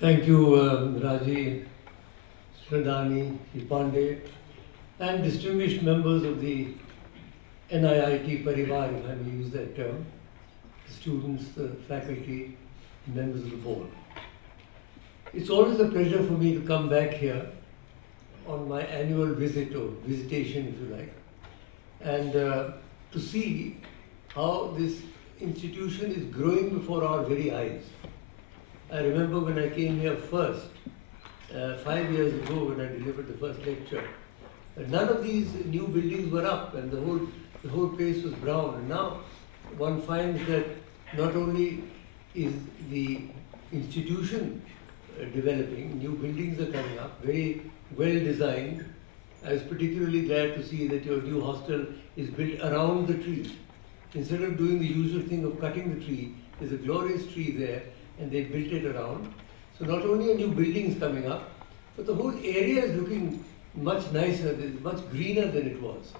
Thank you, Raji, Shradhani, Pandey, and distinguished members of the NIIT Parivar, if I may use that term, the students, the faculty, members of the board. It's always a pleasure for me to come back here on my annual visit or visitation, if you like, and to see how this institution is growing before our very eyes. I remember when I came here first, 5 years ago when I delivered the first lecture, none of these new buildings were up and the whole place was brown. And now one finds that not only is the institution developing, new buildings are coming up, very well designed. I was particularly glad to see that your new hostel is built around the tree. Instead of doing the usual thing of cutting the tree, there's a glorious tree there and they built it around. So not only are new buildings coming up, but the whole area is looking much nicer, much greener than it was.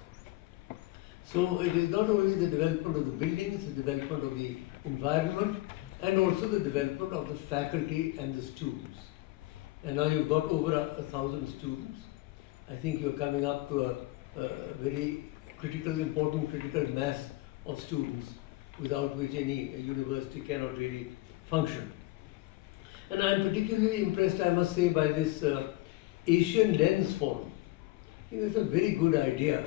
So it is not only the development of the buildings, the development of the environment, and also the development of the faculty and the students. And now you've got over 1,000 students. I think you're coming up to a very important critical mass of students without which any university cannot really function. And I'm particularly impressed, I must say, by this Asian Lens Forum. I think it's a very good idea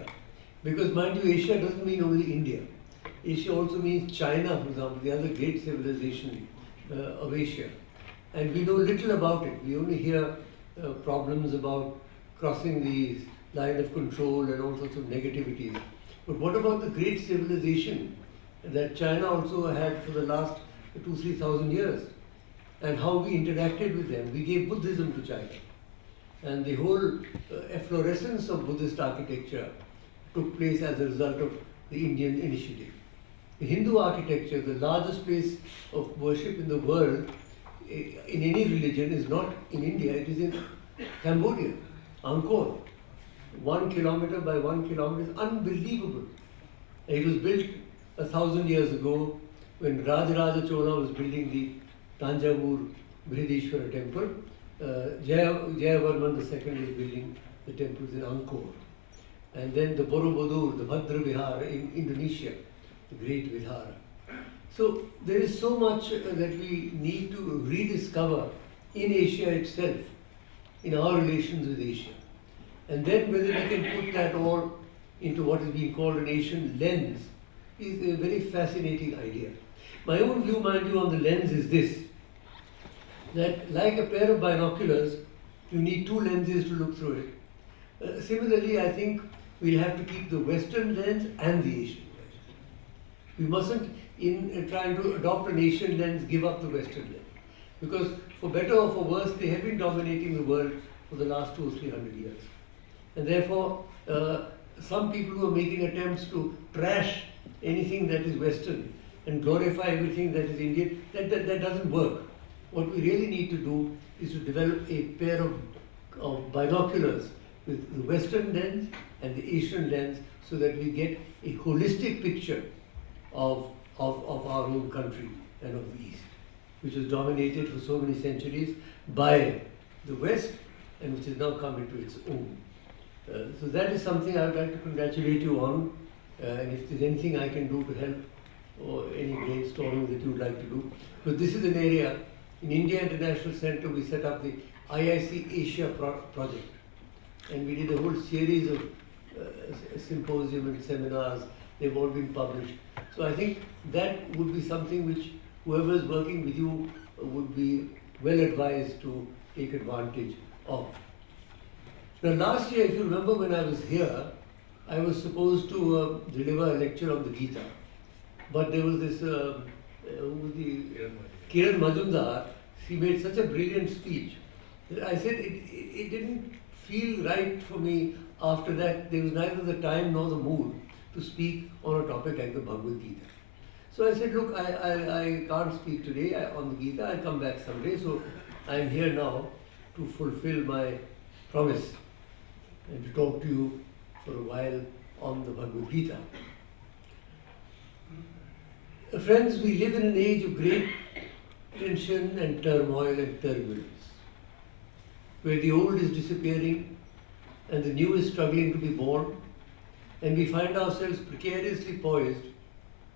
because, mind you, Asia doesn't mean only India. Asia also means China, for example, the other great civilization of Asia. And we know little about it. We only hear problems about crossing the line of control and all sorts of negativities. But what about the great civilization that China also had for the last 2,000-3,000 years? And how we interacted with them. We gave Buddhism to China. And the whole efflorescence of Buddhist architecture took place as a result of the Indian initiative. The Hindu architecture, the largest place of worship in the world, in any religion, is not in India, it is in Cambodia, Angkor. 1 kilometer by 1 kilometer is unbelievable. It was built 1,000 years ago when Rajaraja Chola was building the Tanjavur Brihadishwara temple. Jayavarman II was building the temples in Angkor. And then the Borobudur, the Bhadra Vihar in Indonesia, the great Vihara. So there is so much that we need to rediscover in Asia itself, in our relations with Asia. And then whether we can put that all into what is being called an Asian lens is a very fascinating idea. My own view, mind you, on the lens is this, that like a pair of binoculars, you need two lenses to look through it. Similarly, I think we'll have to keep the Western lens and the Asian lens. We mustn't, in trying to adopt an Asian lens, give up the Western lens. Because for better or for worse, they have been dominating the world for the last 200 or 300 years. And therefore, some people who are making attempts to trash anything that is Western and glorify everything that is Indian, that doesn't work. What we really need to do is to develop a pair of binoculars with the Western lens and the Asian lens so that we get a holistic picture of our own country and of the East, which was dominated for so many centuries by the West and which has now come into its own. So that is something I would like to congratulate you on, and if there's anything I can do to help or any brainstorming that you would like to do. But this is an area, in India International Center we set up the IIC Asia project, and we did a whole series of symposium and seminars. They've all been published. So I think that would be something which whoever is working with you would be well advised to take advantage of. Now last year, if you remember when I was here, I was supposed to deliver a lecture on the Gita. But there was this, Kiran Majumdar, she made such a brilliant speech that I said it didn't feel right for me after that. There was neither the time nor the mood to speak on a topic like the Bhagavad Gita. So I said, look, I can't speak today on the Gita, I'll come back someday. So I'm here now to fulfill my promise and to talk to you for a while on the Bhagavad Gita. Friends, we live in an age of great tension and turmoil and turbulence. where the old is disappearing and the new is struggling to be born, and we find ourselves precariously poised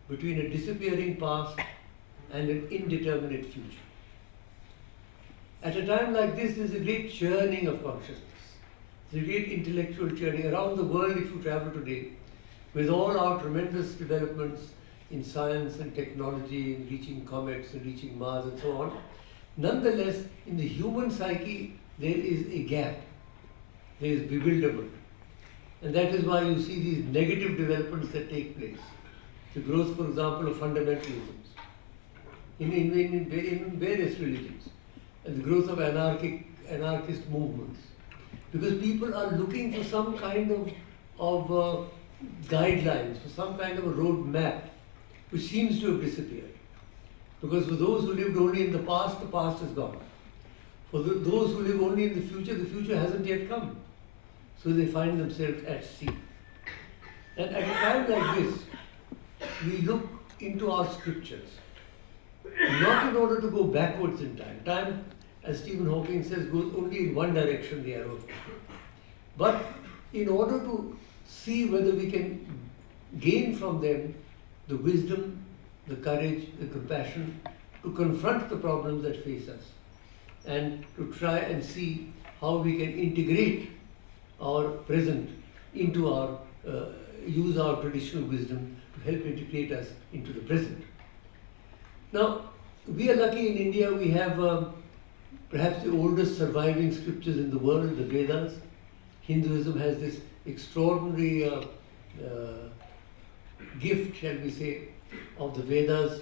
between a disappearing past and an indeterminate future. At a time like this, there's a great churning of consciousness. There's a great intellectual churning around the world. If you travel today, with all our tremendous developments in science and technology, in reaching comets and reaching Mars and so on, nonetheless, in the human psyche, there is a gap. There is bewilderment. And that is why you see these negative developments that take place. The growth, for example, of fundamentalisms in various religions, and the growth of anarchist movements. Because people are looking for some kind of guidelines, for some kind of a road map, which seems to have disappeared. Because for those who lived only in the past is gone. For those who live only in the future hasn't yet come. So they find themselves at sea. And at a time like this, we look into our scriptures, not in order to go backwards in time. Time, as Stephen Hawking says, goes only in one direction, the arrow. But in order to see whether we can gain from them the wisdom, the courage, the compassion to confront the problems that face us, and to try and see how we can integrate our present into our, use our traditional wisdom to help integrate us into the present. Now, we are lucky in India, we have perhaps the oldest surviving scriptures in the world, the Vedas. Hinduism has this extraordinary gift, shall we say, of the Vedas,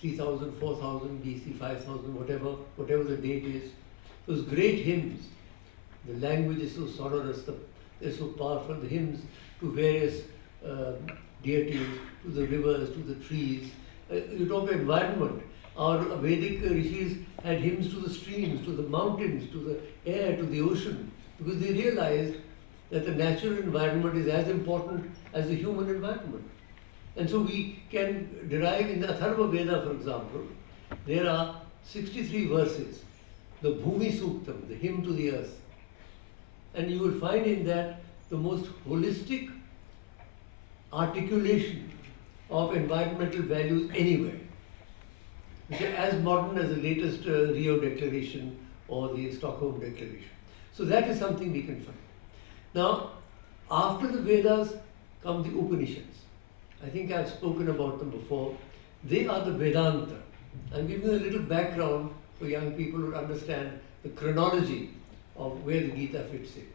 3000, 4000 BC, 5000, whatever the date is. Those great hymns, the language is so sonorous, they're so powerful, the hymns to various deities, to the rivers, to the trees. You talk about environment. Our Vedic rishis had hymns to the streams, to the mountains, to the air, to the ocean, because they realized that the natural environment is as important as the human environment. And so we can derive in the Atharva Veda, for example, there are 63 verses, the Bhumi Suktam, the hymn to the earth. And you will find in that the most holistic articulation of environmental values anywhere, which are as modern as the latest Rio Declaration or the Stockholm Declaration. So that is something we can find. Now, after the Vedas come the Upanishads. I think I've spoken about them before. They are the Vedanta. I'm giving a little background for young people to understand the chronology of where the Gita fits in.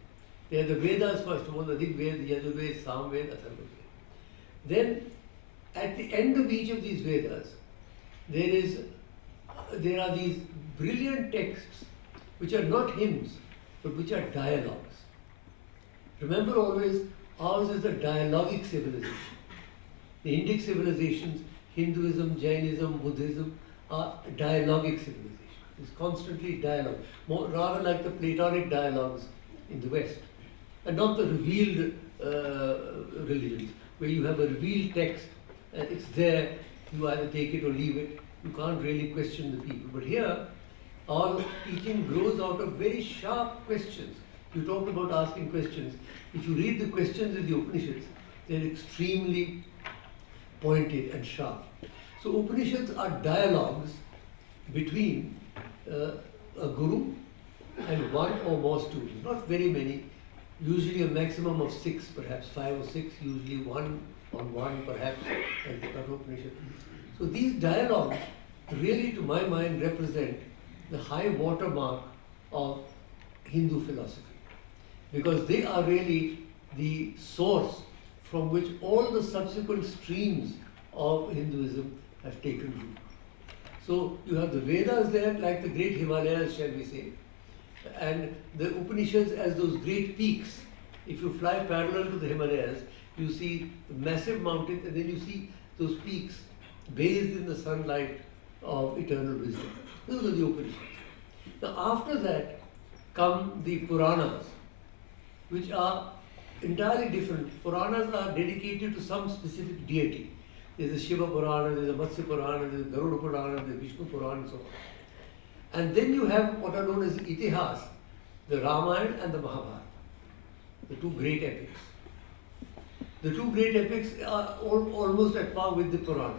They are the Vedas first of all, the Rig Veda, the Yajurveda, Samveda, Atharva Veda. Then, at the end of each of these Vedas, there are these brilliant texts which are not hymns, but which are dialogues. Remember always, ours is a dialogic civilization. The Indic civilizations, Hinduism, Jainism, Buddhism, are dialogic civilizations. It's constantly dialogue, rather like the Platonic dialogues in the West, and not the revealed religions, where you have a revealed text, and it's there, you either take it or leave it, you can't really question the people. But here, our teaching grows out of very sharp questions. You talked about asking questions. If you read the questions in the Upanishads, they're extremely pointed and sharp. So Upanishads are dialogues between a guru and one or more students, not very many, usually a maximum of 6, perhaps 5 or 6, usually one on one, perhaps, like the Kathopanishad. So these dialogues really, to my mind, represent the high watermark of Hindu philosophy, because they are really the source from which all the subsequent streams of Hinduism have taken root. So you have the Vedas there, like the great Himalayas, shall we say, and the Upanishads as those great peaks. If you fly parallel to the Himalayas, you see the massive mountains, and then you see those peaks bathed in the sunlight of eternal wisdom. Those are the Upanishads. Now after that come the Puranas, which are entirely different. Puranas are dedicated to some specific deity. There's a Shiva Purana, there's a Matsya Purana, there's a Garuda Purana, there's a Vishnu Purana, and so on. And then you have what are known as Itihas, the Ramayana and the Mahabharata, the two great epics. The two great epics are almost at par with the Puranas.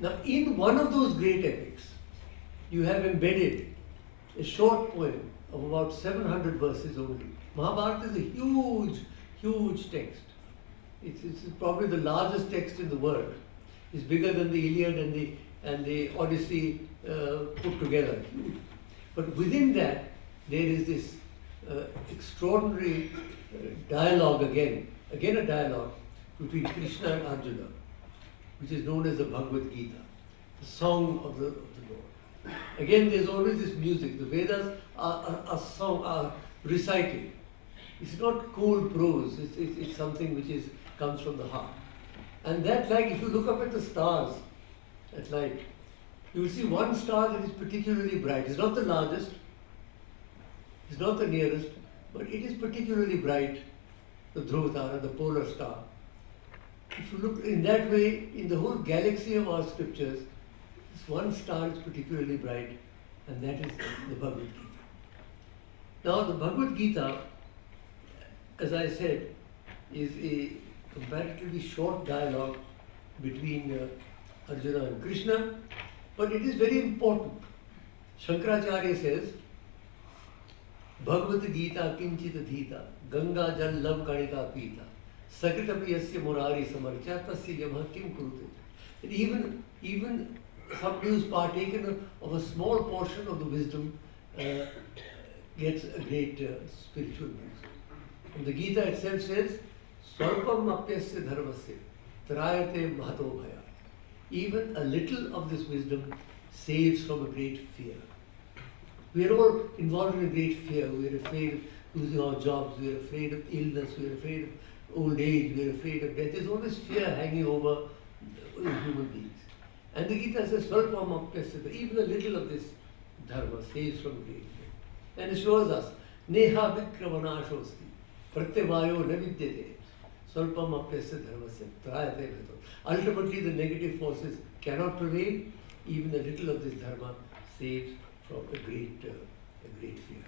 Now, in one of those great epics, you have embedded a short poem of about 700 verses only. Mahabharata is a huge, huge text. It's probably the largest text in the world. It's bigger than the Iliad and the Odyssey put together. Huge. But within that, there is this extraordinary dialogue again a dialogue between Krishna and Arjuna, which is known as the Bhagavad Gita, the song of the Lord. Again, there's always this music. The Vedas are recited. It's not cold prose. It's something which comes from the heart. And that, like, if you look up at the stars at night, you will see one star that is particularly bright. It's not the largest, it's not the nearest, but it is particularly bright, the Dhruvatara, the polar star. If you look in that way, in the whole galaxy of our scriptures, this one star is particularly bright, and that is the Bhagavad Gita. Now, the Bhagavad Gita, as I said, is a comparatively short dialogue between Arjuna and Krishna, but it is very important. Shankaracharya says, Bhagavad Gita kinchita dhita, Ganga jal lav kanika pita, Sakritapi yasya murari samarcha, tasya yamah kim kurute. And even somebody who's partaken of a small portion of the wisdom gets a great spiritual boost. And the Gita itself says, Swarpam apyasya dharmasya, trayate mahato bhaya. Even a little of this wisdom saves from a great fear. We are all involved in a great fear. We are afraid of losing our jobs. We are afraid of illness. We are afraid of old age. We are afraid of death. There's always fear hanging over human beings. And the Gita says, Swarpam apyasya, even a little of this dharma saves from great fear. And it shows us, Neha vikramanashosti, pratyavayo na vidyate, Swarpam apyasya dharmasya, trayate bhato. Ultimately, the negative forces cannot prevail. Even a little of this dharma saves from a great fear.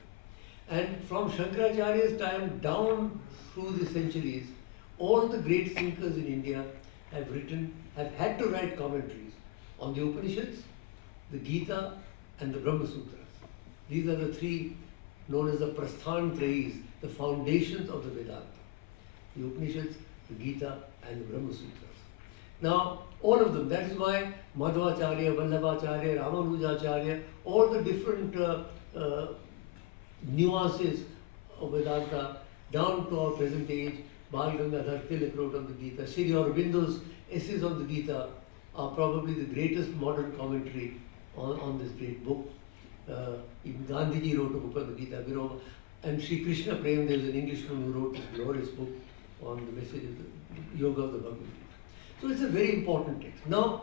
And from Shankaracharya's time down through the centuries, all the great thinkers in India have had to write commentaries on the Upanishads, the Gita, and the Brahma Sutras. These are the three known as the Prasthan-trayis, the foundations of the Vedanta. The Upanishads, the Gita, and the Brahma Sutras. Now, all of them, that is why Madhvacharya, Vallabhacharya, Ramanujacharya, all the different nuances of Vedanta down to our present age, Bal Gangadhar Tilak wrote on the Gita, Sri Aurobindo's essays on the Gita are probably the greatest modern commentary on this great book. Even Gandhiji wrote a book on the Gita, and Sri Krishna Prem, there was an Englishman who wrote this glorious book on the messages, the Yoga of the Bhagavad Gita. So it's a very important text. Now,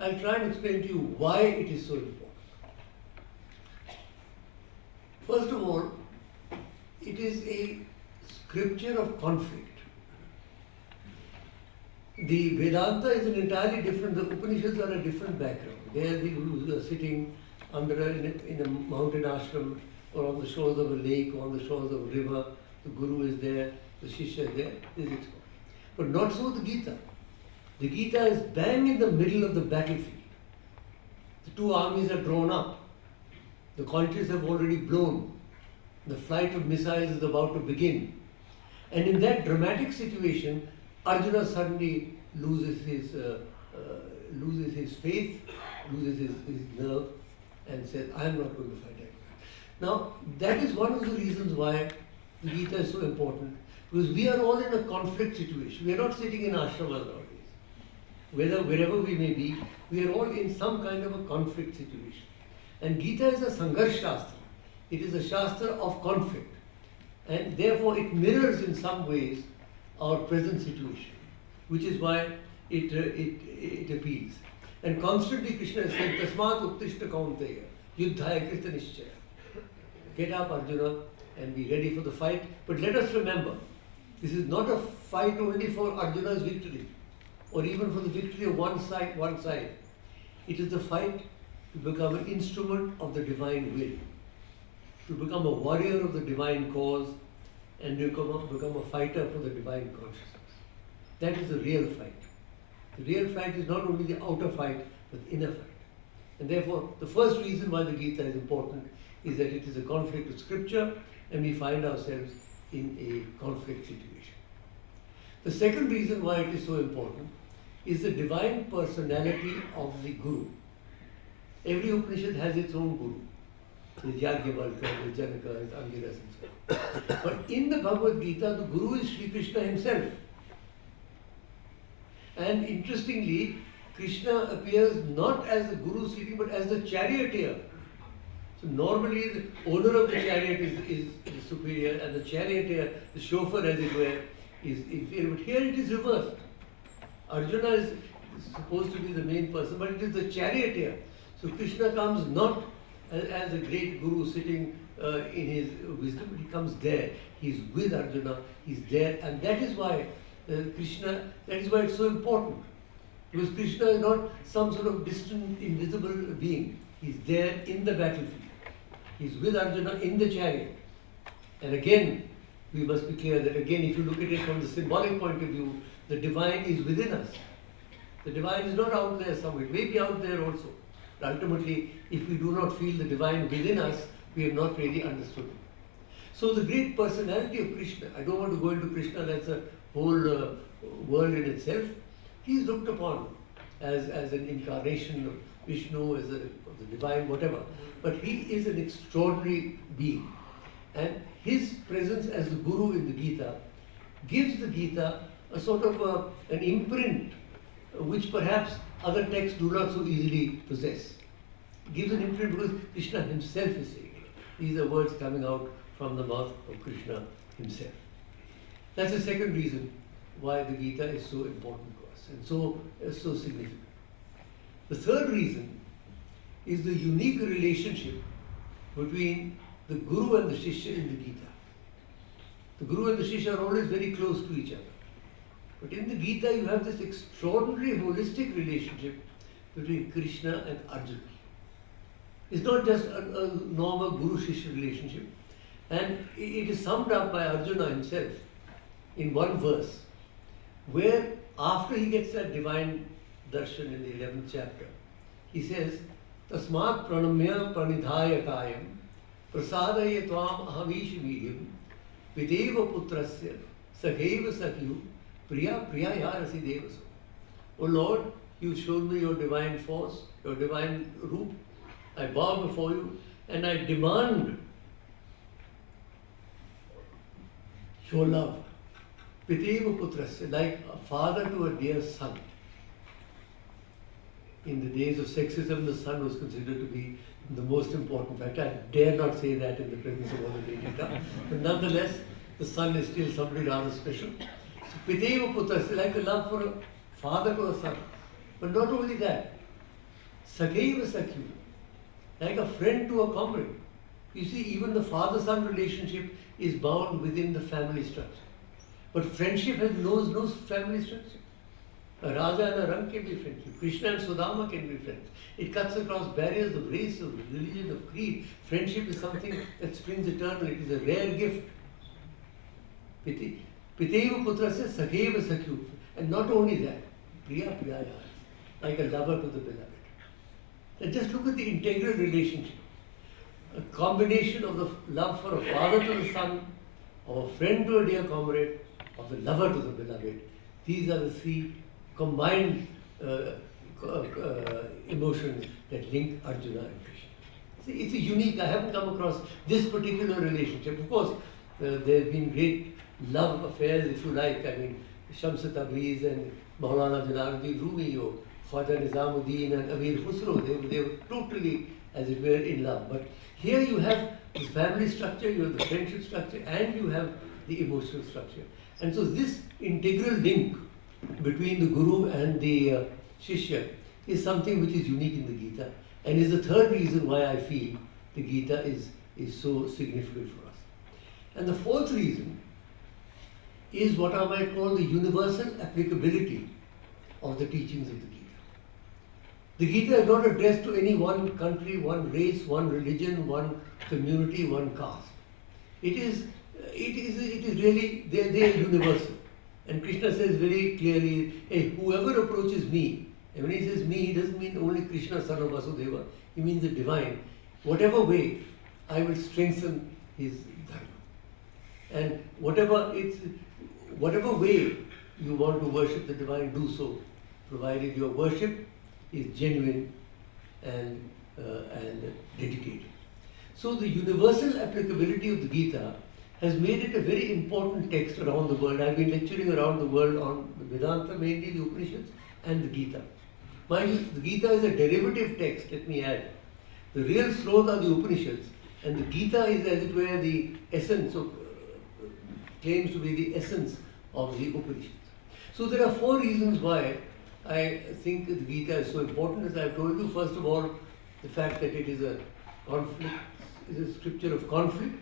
I'll try and explain to you why it is so important. First of all, it is a scripture of conflict. The Vedanta is an entirely different, the Upanishads are a different background. There the Gurus are sitting in a mountain ashram or on the shores of a lake or on the shores of a river. The Guru is there, the Shishya is there, this is explained. But not so the Gita. The Gita is bang in the middle of the battlefield. The two armies are drawn up. The conches have already blown. The flight of missiles is about to begin. And in that dramatic situation, Arjuna suddenly loses his faith, loses his nerve, and says, I am not going to fight anymore. Now, that is one of the reasons why the Gita is so important, because we are all in a conflict situation. We are not sitting in ashramas nowadays. Wherever we may be, we are all in some kind of a conflict situation. And Gita is a Sangharsh Shastra. It is a Shastra of conflict. And therefore it mirrors in some ways our present situation, which is why it appeals. And constantly Krishna is saying, Tasmat Uttishta Kaunteya, Yuddhaya Krita Nishchaya. Get up, Arjuna, and be ready for the fight. But let us remember, this is not a fight only for Arjuna's victory, or even for the victory of one side. It is the fight to become an instrument of the divine will. to become a warrior of the divine cause, and to become a fighter for the divine consciousness. That is the real fight. The real fight is not only the outer fight, but the inner fight. And therefore, the first reason why the Gita is important is that it is a conflict with scripture, and we find ourselves in a conflict situation. The second reason why it is so important is the divine personality of the Guru. Every Upanishad has its own Guru. There's Yajnavalkya, there's Janaka, there's Angiras and so on. But in the Bhagavad Gita, the Guru is Sri Krishna himself. And interestingly, Krishna appears not as the Guru sitting, but as the charioteer. So normally the owner of the chariot is superior, and the charioteer, the chauffeur as it were, is inferior. But here it is reversed. Arjuna is supposed to be the main person, but it is the charioteer. So Krishna comes not as a great Guru sitting in his wisdom, but he comes there. He's with Arjuna, he's there, and that is why that is why it's so important. Because Krishna is not some sort of distant, invisible being. He's there in the battlefield. He's with Arjuna in the chariot. And again, we must be clear that again, if you look at it from the symbolic point of view, the divine is within us. The divine is not out there somewhere. It may be out there also. But ultimately, if we do not feel the divine within us, we have not really understood it. So the great personality of Krishna, I don't want to go into Krishna, that's a whole world in itself. He is looked upon as an incarnation of Vishnu, as the divine, whatever. But he is an extraordinary being. And his presence as the Guru in the Gita gives the Gita a sort of an imprint which perhaps other texts do not so easily possess. It gives an imprint because Krishna himself is saying it. These are words coming out from the mouth of Krishna himself. That's the second reason why the Gita is so important to us and so significant. The third reason is the unique relationship between the Guru and the Shishya in the Gita. The Guru and the Shishya are always very close to each other. But in the Gita you have this extraordinary holistic relationship between Krishna and Arjuna. It's not just a normal Guru-Shishya relationship. And it is summed up by Arjuna himself in one verse, where after he gets that divine darshan in the 11th chapter, he says, Tasmat pranamya pranidhaya kayam prasadaye tvam ahamish vidhim videva putrasya sakheva sakyu priya priyaya rasi devaso. O Lord, you showed me your divine force, your divine roop. I bow before you and I demand your love. Piteva putrasya, like a father to a dear son. In the days of sexism, the son was considered to be the most important factor. I dare not say that in the presence of all the data. But nonetheless, the son is still somebody rather special. So Piteva putrasya, like a love for a father to a son. But not only that, Sakheva sakyu, like a friend to a comrade. You see, even the father-son relationship is bound within the family structure. But friendship knows no family structure. A Raja and a Rang can be friends. Krishna and Sudama can be friends. It cuts across barriers of race, of religion, of creed. Friendship is something that springs eternal. It is a rare gift. Piteva putrasya sakheva sakyu. And not only that, priya priyaya, like a lover to the beloved. And just look at the integral relationship. A combination of the love for a father to the son, of a friend to a dear comrade, of the lover to the beloved. These are the three combined emotions that link Arjuna and Krishna. See, it's a unique, I haven't come across this particular relationship. Of course, there have been great love affairs, if you like. I mean, Shams Tabriz and Maulana Jalaluddin Rumi or Khwaja Nizamuddin and Amir Khusro, they were totally, as it were, in love. But here you have the family structure, you have the friendship structure, and you have the emotional structure. And so this integral link between the Guru and the Shishya is something which is unique in the Gita, and is the third reason why I feel the Gita is so significant for us. And the fourth reason is what I might call the universal applicability of the teachings of the Gita. The Gita is not addressed to any one country, one race, one religion, one community, one caste. It is really, they are universal. And Krishna says very clearly, hey, whoever approaches me, and when he says me, he doesn't mean only Krishna, son of Vasudeva, he means the divine. Whatever way, I will strengthen his dharma. And whatever way you want to worship the divine, do so, provided your worship is genuine and dedicated. So the universal applicability of the Gita has made it a very important text around the world. I've been lecturing around the world on Vedanta, mainly the Upanishads, and the Gita. Mind you, the Gita is a derivative text, let me add. The real Srot are the Upanishads, and the Gita is, as it were, the essence of, claims to be the essence of the Upanishads. So there are 4 reasons why I think the Gita is so important. As I've told you, first of all, the fact that it is a conflict, is a scripture of conflict,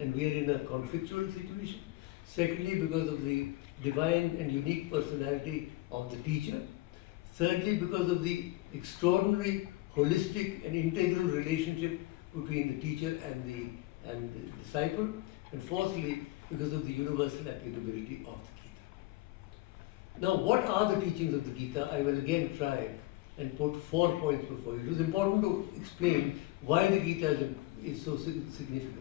and we are in a conflictual situation. Secondly, because of the divine and unique personality of the teacher. Thirdly, because of the extraordinary, holistic and integral relationship between the teacher and the disciple. And fourthly, because of the universal applicability of the Gita. Now, what are the teachings of the Gita? I will again try and put 4 points before you. It is important to explain why the Gita is so significant.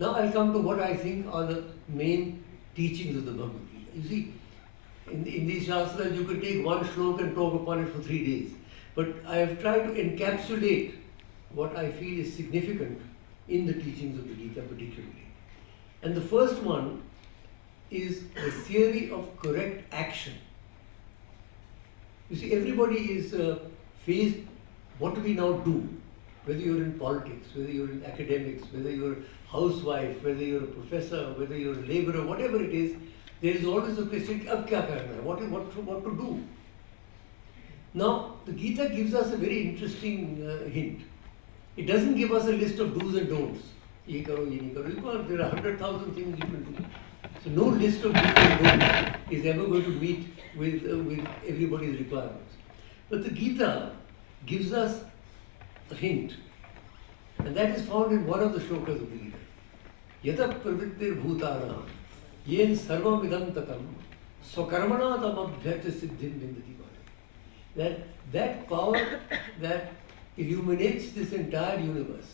Now I'll come to what I think are the main teachings of the Bhagavad Gita. You see, in these Shastras you can take one shloka and talk upon it for 3 days. But I have tried to encapsulate what I feel is significant in the teachings of the Gita particularly. And the first one is the theory of correct action. You see, everybody is faced, what do we now do? Whether you're in politics, whether you're in academics, whether you're a housewife, whether you're a professor, whether you're a laborer, whatever it is, there is always a question, ab kya karna hai? What to do? Now, the Gita gives us a very interesting hint. It doesn't give us a list of do's and don'ts. Ye karo, ye nahi karo. There are 100,000 things you can do. So no list of do's and don'ts is ever going to meet with everybody's requirements. But the Gita gives us a hint. And that is found in one of the shlokas of the Gita. Yata pravrittir bhutanam yen sarvam idam tatam swakarmana tamabhyarcha siddhim vindati. That power that illuminates this entire universe.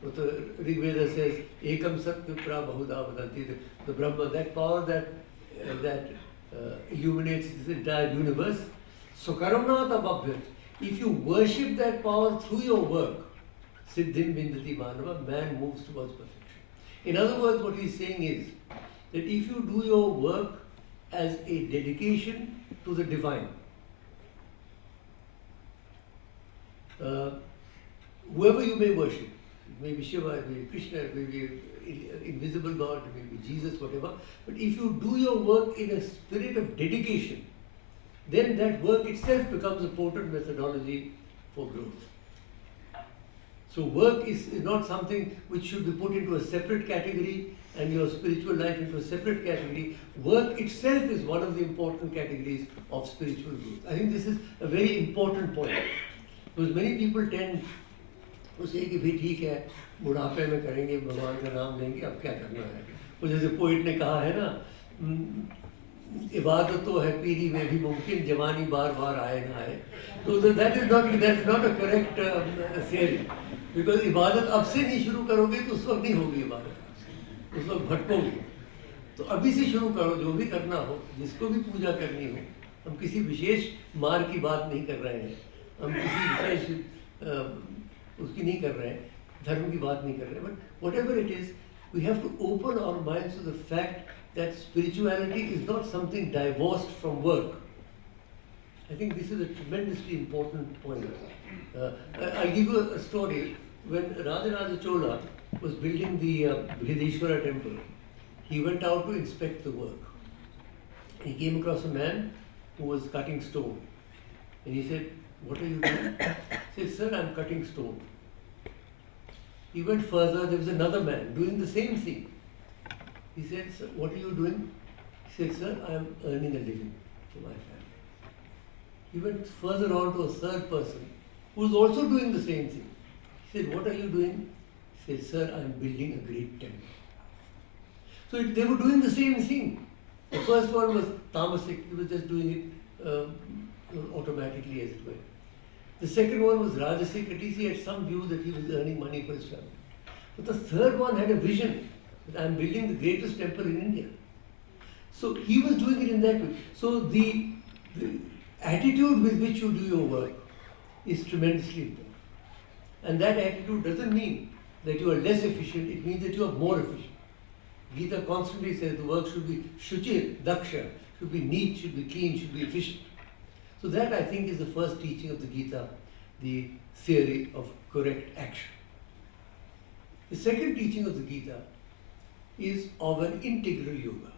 What the Rig Veda says, ekam satyapra bahuda vadanti, the Brahma, that power that illuminates this entire universe. Swakarmana tamabhyarcha. If you worship that power through your work, siddhim vindati manava, man moves towards perfection. In other words, what he is saying is that if you do your work as a dedication to the divine, whoever you may worship, it may be Shiva, it may be Krishna, it may be invisible God, it may be Jesus, whatever, but if you do your work in a spirit of dedication, then that work itself becomes a potent methodology for growth. So work is not something which should be put into a separate category and your spiritual life into a separate category. Work itself is one of the important categories of spiritual growth. I think this is a very important point. Because many people tend to say कि भाई ठीक है, बुढ़ापे में करेंगे, भगवान का नाम लेंगे, अब क्या करना है? तो जैसे पोइट ने कहा है ना, इबादत तो है पीरी में भी मुमकिन, जवानी बार बार आए ना आए. So that is not a correct theory. Because इबादत अब से नहीं शुरू करोगे तो उस वक्त नहीं होगी इबादत, उस वक्त भटकोगे. तो अभी से शुरू करो, जो भी करना हो, जिसको भी पूजा करनी हो. हम किसी विशेष मार की बात नहीं कर रहे हैं, हम किसी विशेष उसकी नहीं कर रहे हैं, धर्म की बात नहीं कर रहे हैं. But whatever it is, we have to open our minds to the fact that spirituality is not something divorced from work. I think this is a tremendously important point. I'll give you a story. When Rajaraja Chola was building the Brihadishwara temple, he went out to inspect the work. He came across a man who was cutting stone. And he said, "What are you doing?" He said, "Sir, I'm cutting stone." He went further, there was another man doing the same thing. He said, "Sir, what are you doing?" He said, "Sir, I am earning a living for my family." He went further on to a third person who was also doing the same thing. He said, "What are you doing?" He said, "Sir, I am building a great temple." So they were doing the same thing. The first one was tamasic, he was just doing it automatically, as it were. The second one was rajasic, at least he had some view that he was earning money for his family. But the third one had a vision that I am building the greatest temple in India. So he was doing it in that way. So the attitude with which you do your work is tremendously important. And that attitude doesn't mean that you are less efficient, it means that you are more efficient. Gita constantly says the work should be shuchir, daksha, should be neat, should be clean, should be efficient. So that, I think, is the first teaching of the Gita, the theory of correct action. The second teaching of the Gita is of an integral yoga.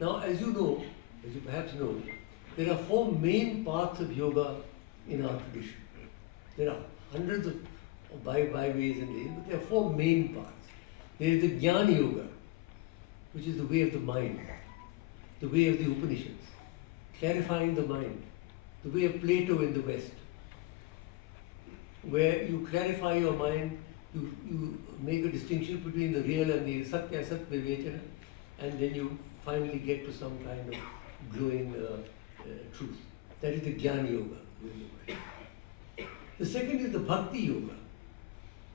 Now, as you know, as you perhaps know, there are four main parts of yoga in our tradition. There are hundreds of byways and ways, but there are four main parts. There is the Jnana Yoga, which is the way of the mind, the way of the Upanishads, clarifying the mind, the way of Plato in the West, where you clarify your mind, you make a distinction between the real and the Satya Sat Vivechana, and then you finally get to some kind of glowing truth. That is the Jnana Yoga. The second is the Bhakti Yoga,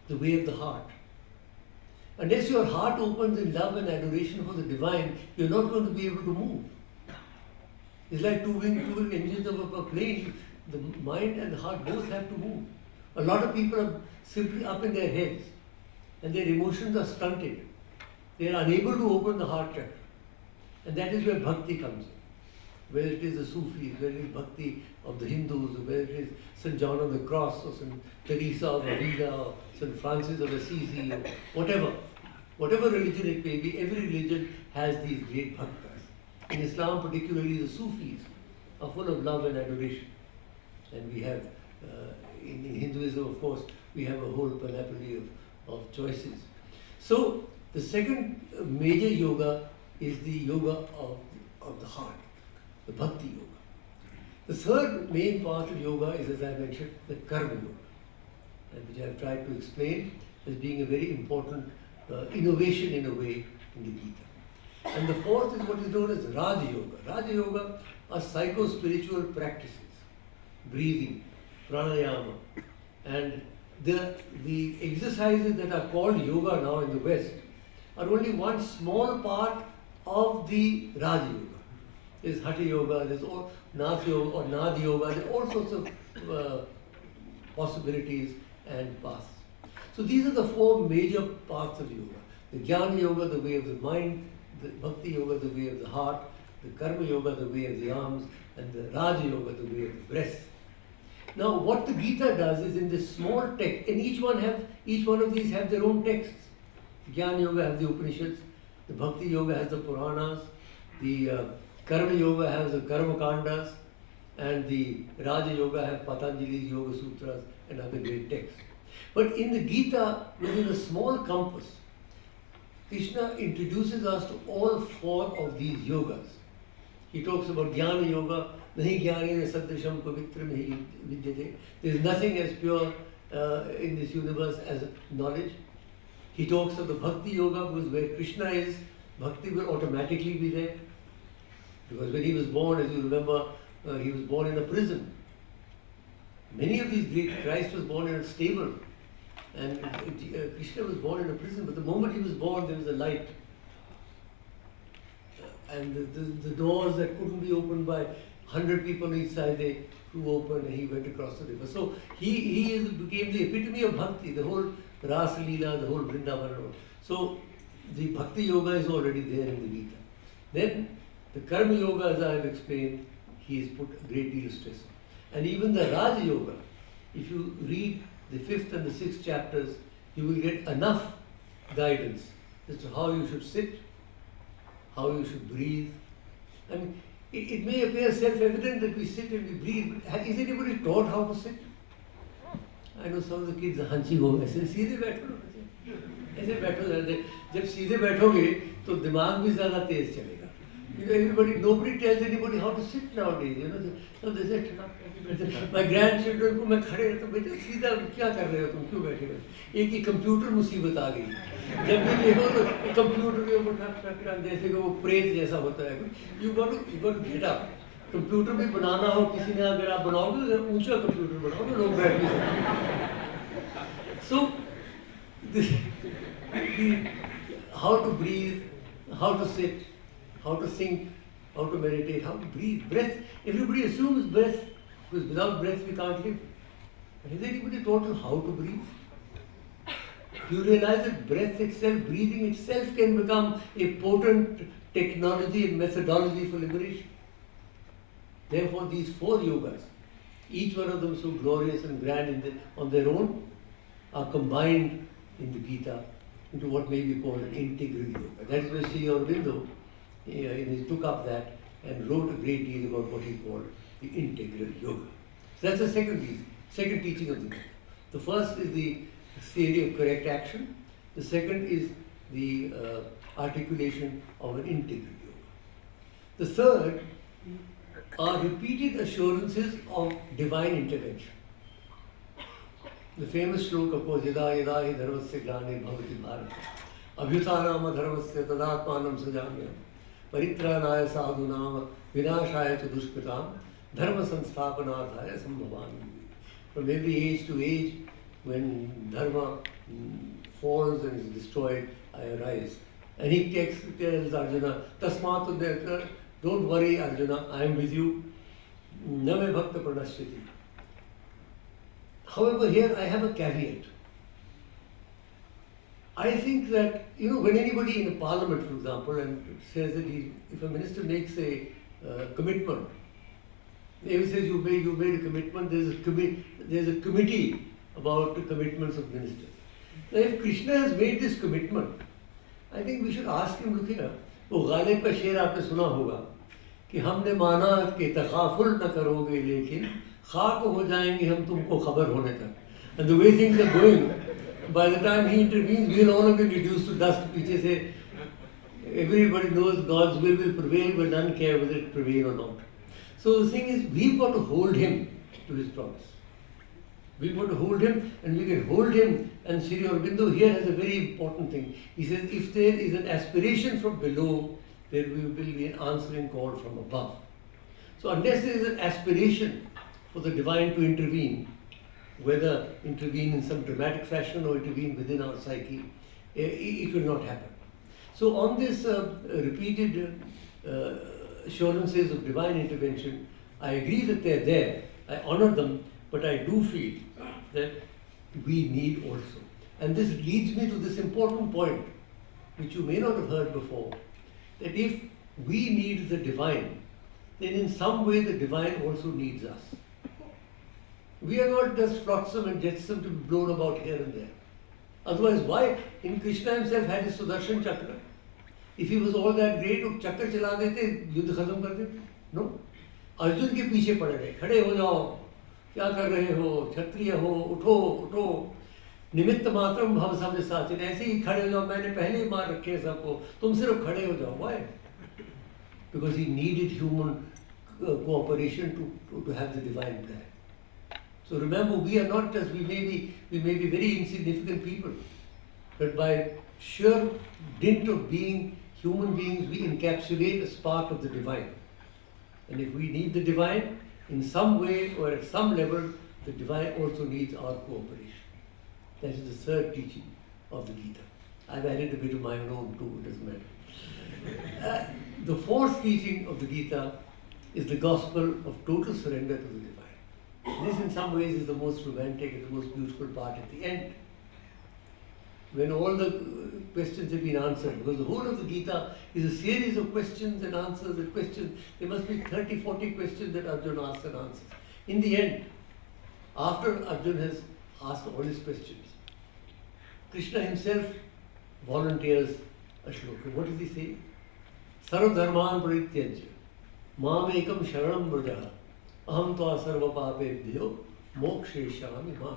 the way of the heart. Unless your heart opens in love and adoration for the divine, you're not going to be able to move. It's like two wing engines of a plane. The mind and the heart both have to move. A lot of people are simply up in their heads and their emotions are stunted. They are unable to open the heart chakra. And that is where bhakti comes in. Whether it is the Sufis, whether it is bhakti of the Hindus, or whether it is St. John of the Cross, or St. Teresa of Avila, or St. Francis of Assisi, or whatever. Whatever religion it may be, every religion has these great bhaktas. In Islam, particularly the Sufis, are full of love and adoration. And we have, in Hinduism, of course, we have a whole panoply of choices. So, the second major yoga is the yoga of the heart, the bhakti yoga. The third main part of yoga is, as I mentioned, the karma yoga, and which I have tried to explain as being a very important innovation in a way in the Gita. And the fourth is what is known as Raja Yoga. Raja Yoga are psycho-spiritual practices, breathing, pranayama, and the exercises that are called yoga now in the West are only one small part of the Raja Yoga. There's Hatha Yoga, there's Nath Yoga or Nad Yoga, there's all sorts of possibilities and paths. So these are the four major parts of yoga. The Jnana Yoga, the way of the mind, the Bhakti Yoga, the way of the heart, the Karma Yoga, the way of the arms, and the Raja Yoga, the way of the breath. Now what the Gita does is in this small text, and each one of these have their own texts. The Jnana Yoga has the Upanishads, the Bhakti Yoga has the Puranas, the Karma Yoga has the Karma Kandas, and the Raja Yoga has Patanjali's Yoga Sutras and other great texts. But in the Gita, within a small compass, Krishna introduces us to all four of these yogas. He talks about Jnana Yoga, nahi jnanena sadrisham pavitra nahi vidyate. There is nothing as pure in this universe as knowledge. He talks of the Bhakti Yoga, because where Krishna is, Bhakti will automatically be there. Because when he was born, as you remember, he was born in a prison. Many of these great, Christ was born in a stable. And Krishna was born in a prison, but the moment he was born, there was a light. And the doors that couldn't be opened by 100 people on each side, they flew open and he went across the river. So he became the epitome of bhakti, the whole Ras Leela, the whole Vrindavan. So the Bhakti Yoga is already there in the Gita. Then the Karma Yoga, as I have explained, he has put a great deal of stress on. And even the Raja Yoga, if you read the 5th and the 6th chapters, you will get enough guidance as to how you should sit, how you should breathe. I mean, it may appear self-evident that we sit and we breathe, but is anybody taught how to sit? I know some of the kids, hanchi ho, ऐसे सीधे बैठो, ऐसे बैठो, जब सीधे बैठोगे तो दिमाग भी ज़्यादा तेज चलेगा. You know, everybody, nobody tells anybody how to sit nowadays. You know, so they say, my grandchildren को मैं खड़े रहता हूँ, बेटे सीधा क्या कर रहे हो तुम, क्यों बैठे हो? एक ही कंप्यूटर मुसीबत आ गई। जब भी देखो तो कंप्यूटर के ऊपर ठक ठक ठक जैसे कि वो प्रेत जैसा होता है। You got to get up. Computer भी बनाना हो किसी ने, अगर आप बनाओगे तो ऊंचा कंप्यूटर बनाओ तो लोग बैठ भी सकते। So how to breathe, how to sit, how to think, how to meditate, how to breathe. Breath, everybody assumes breath, because without breath we can't live. Has anybody taught you how to breathe? Do you realize that breath itself, breathing itself can become a potent technology and methodology for liberation? Therefore, these 4 yogas, each one of them so glorious and grand on their own, are combined in the Gita into what may be called an integral yoga. That is why Sri Aurobindo he took up that and wrote a great deal about what he called the integral yoga. So that's the second teaching of the Gita. The first is the theory of correct action. The second is the articulation of an integral yoga. The third are repeated assurances of divine intervention. The famous shloka, of course, yada yada hi dharmasya glane bhavati bharata abhyutanam adharmasya tadatmanam sajamyam paritranaya sadhunam vinashaya cha dushkritam dharma sansthapanarthaya sambhavami. From every age to age, when dharma falls and is destroyed, I arise. And he tells Arjuna, tasmat, don't worry Arjuna, I am with you. Name bhakta pranashyati. However, here I have a caveat. I think that, when anybody in a parliament, for example, and says that if a minister makes a commitment, he says you made a commitment, there's a committee about the commitments of ministers. Now, if Krishna has made this commitment, I think we should ask him, look here, वो गालिब का शेर आपने सुना होगा कि हमने माना कि तकाफुल न करोगे लेकिन खाक हो जाएंगे हम तुमको खबर होने तक. And the way things are going, by the time he intervenes, we'll all have been reduced to dust. पीछे से everybody knows God's will prevail, but none care whether it prevail or not. So the thing is, we've got to hold him to his promise. We've got to hold him, and we can hold him. And Sri Aurobindo here has a very important thing. He says, if there is an aspiration from below, there will be an answering call from above. So unless there is an aspiration for the divine to intervene, whether intervene in some dramatic fashion or intervene within our psyche, it will not happen. So on this repeated assurances of divine intervention, I agree that they're there, I honor them, but I do feel that we need also. And this leads me to this important point, which you may not have heard before, that if we need the divine, then in some way the divine also needs us. We are not just flotsam and jetsam to be blown about here and there. Otherwise, why? In Krishna himself had his Sudarshan Chakra. If he was all that great, वो चक्कर चला देते, युद्ध खत्म कर देते. No. Arjun के पीछे पड़े रहे, खड़े हो जाओ, क्या कर रहे हो, क्षत्रिय हो, उठो, उठो, निमित्त मात्रम भव सब साचिन, ऐसे ही खड़े हो जाओ, मैंने पहले ही मार रखे हैं सबको, तुम सिर्फ खड़े हो जाओ. Why? Because he needed human cooperation to have the divine plan. So remember, we are not just, we may be very insignificant people, but by sheer dint of being human beings, we encapsulate a spark of the divine. And if we need the divine, in some way or at some level, the divine also needs our cooperation. That is the third teaching of the Gita. I've added a bit of my own too, it doesn't matter. The fourth teaching of the Gita is the gospel of total surrender to the divine. This in some ways is the most romantic and the most beautiful part at the end. When all the questions have been answered, because the whole of the Gita is a series of questions and answers and questions. There must be 30, 40 questions that Arjuna asks and answers. In the end, after Arjuna has asked all his questions, Krishna himself volunteers a shloka. What does he say? Sarva dharman parityajya mam ekam sharanam vraja aham tva sarva papebhyo moksheshami ma.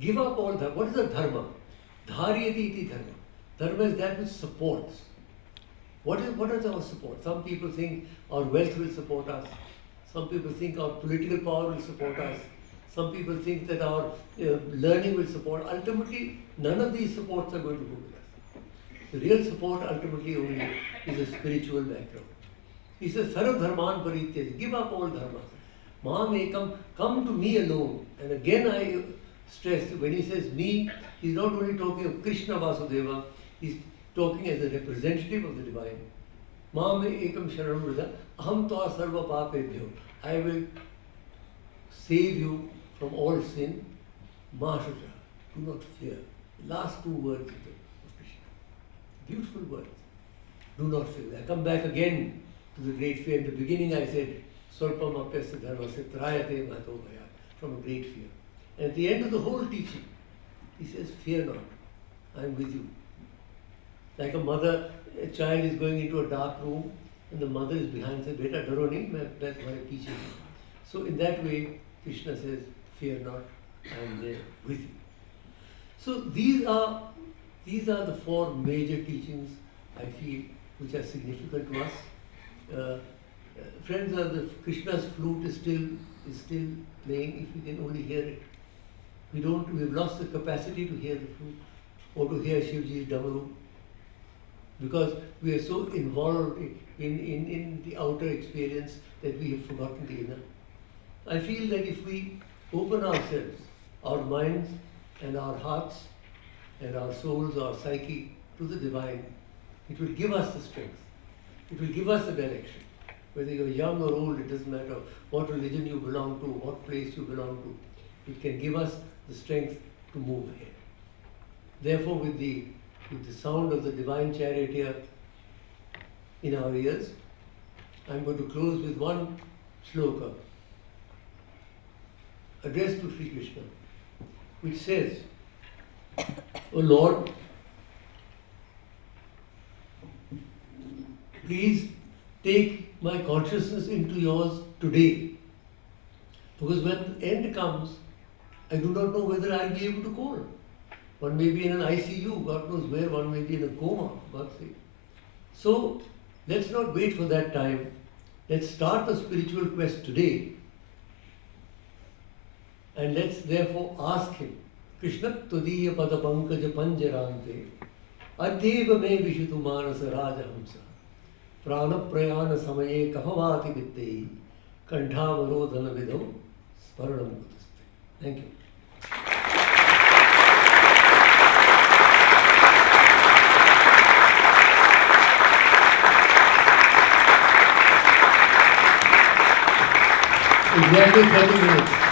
Give up all dharma. What is the dharma? Dharyati iti dharma. Dharma is that which supports. What is our support? Some people think our wealth will support us. Some people think our political power will support us. Some people think that our learning will support. Ultimately, none of these supports are going to go with us. The real support ultimately only is a spiritual background. He says, Sarva dharman parityaj, give up all dharmas. Mam ekam, come to me alone. And again I stress, when he says me, he's not only talking of Krishna Vasudeva, he's talking as a representative of the divine. Mam ekam sharanam vrija, aham tva sarva papebhyo. I will save you from all sin. Ma shucha, do not fear. The last two words of Krishna. Beautiful words. Do not fear. I come back again to the great fear. In the beginning I said, Swarpam apyasya dharmasya trayate mato bhaya, from a great fear. And at the end of the whole teaching, he says, fear not, I am with you. Like a mother, a child is going into a dark room and the mother is behind and says, Beta daro nahi, main tumhare piche hu. So in that way, Krishna says, fear not, I am there with you. So these are the four major teachings I feel which are significant to us. Friends, the Krishna's flute is still playing if we can only hear it. We've lost the capacity to hear the flute or to hear Shivji's damaru because we are so involved in the outer experience that we have forgotten the inner. I feel that if we open ourselves, our minds and our hearts and our souls, our psyche to the divine, it will give us the strength. It will give us the direction. Whether you're young or old, it doesn't matter what religion you belong to, what place you belong to. It can give us the strength to move ahead. Therefore, with the sound of the divine charioteer in our ears, I'm going to close with one shloka addressed to Sri Krishna, which says, O Lord, please take my consciousness into yours today. Because when the end comes, I do not know whether I'll be able to call. One may be in an ICU, God knows where, one may be in a coma, God sake. So, let's not wait for that time. Let's start the spiritual quest today. And let's therefore ask him, Krishna Tudiya Pada Pankaja Panjarante Adheva Me Vishitu Manasa Rajahamsa Prana Prayana Samaye Kahavati Vittei Kanthavaro Vidho Sparanam Kutaste. Thank you. Exactly 30 minutes.